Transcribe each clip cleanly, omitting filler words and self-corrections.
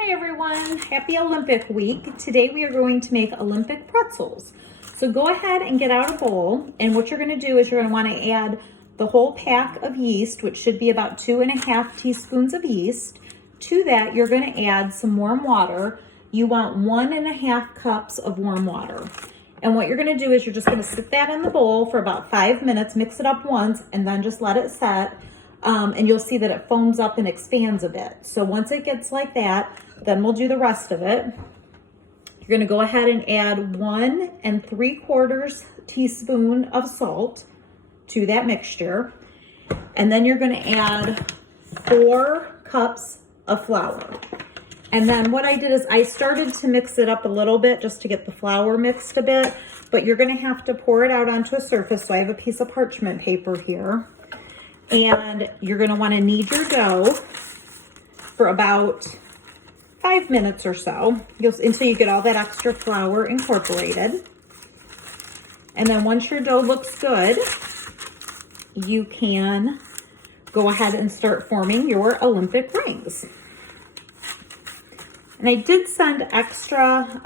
Hi everyone, happy Olympic week. Today we are going to make Olympic pretzels. So go ahead and get out a bowl, and what you're going to do is you're going to want to add the whole pack of yeast, which should be about 2.5 teaspoons of yeast. To that you're going to add some warm water. You want 1.5 cups of warm water. And what you're going to do is you're just going to sit that in the bowl for about 5 minutes, mix it up once, and then just let it set. And you'll see that it foams up and expands a bit. So once it gets like that, then we'll do the rest of it. You're going to go ahead and add 1 3/4 teaspoon of salt to that mixture. And then you're going to add 4 cups of flour. And then what I did is I started to mix it up a little bit just to get the flour mixed a bit, but you're going to have to pour it out onto a surface. So I have a piece of parchment paper here. And you're going to want to knead your dough for about 5 minutes or so, until you get all that extra flour incorporated. And then once your dough looks good, you can go ahead and start forming your Olympic rings. And I did send extra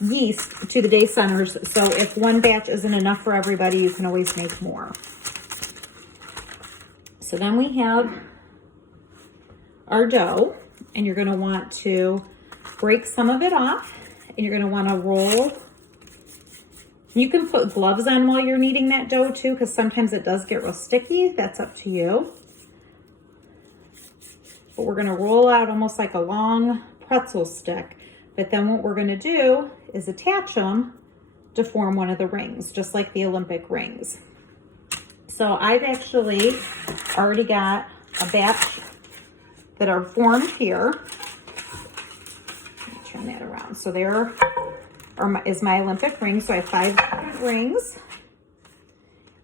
yeast to the day centers, so if one batch isn't enough for everybody, you can always make more. So then we have our dough, and you're going to want to break some of it off, and you're going to want to roll. You can put gloves on while you're kneading that dough too, because sometimes it does get real sticky. That's up to you. But we're going to roll out almost like a long pretzel stick. But then what we're going to do is attach them to form one of the rings, just like the Olympic rings. So I've actually already got a batch that are formed here. Let me turn that around. So there is my Olympic ring. So I have 5 different rings.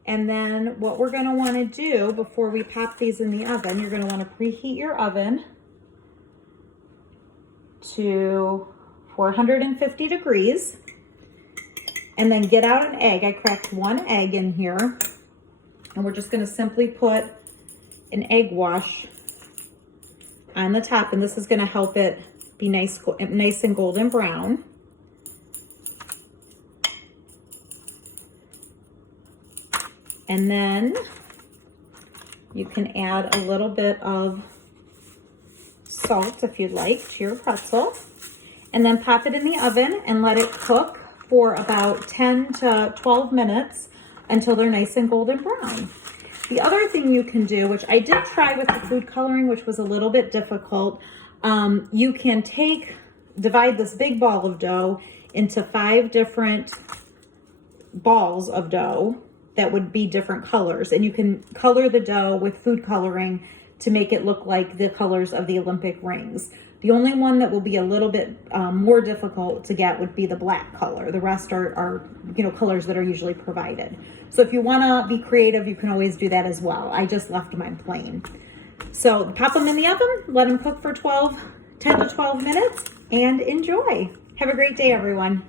And then what we're going to want to do before we pop these in the oven, you're going to want to preheat your oven to 450 degrees. And then get out an egg. I cracked 1 egg in here. And we're just going to simply put an egg wash on the top, and this is going to help it be nice and golden brown. And then you can add a little bit of salt if you'd like to your pretzel, and then pop it in the oven and let it cook for about 10 to 12 minutes until they're nice and golden brown. The other thing you can do, which I did try with the food coloring, which was a little bit difficult, you can divide this big ball of dough into 5 different balls of dough that would be different colors. And you can color the dough with food coloring to make it look like the colors of the Olympic rings. The only one that will be a little bit more difficult to get would be the black color. The rest are colors that are usually provided. So if you want to be creative, you can always do that as well. I just left mine plain. So pop them in the oven, let them cook for 10 to 12 minutes, and enjoy. Have a great day, everyone.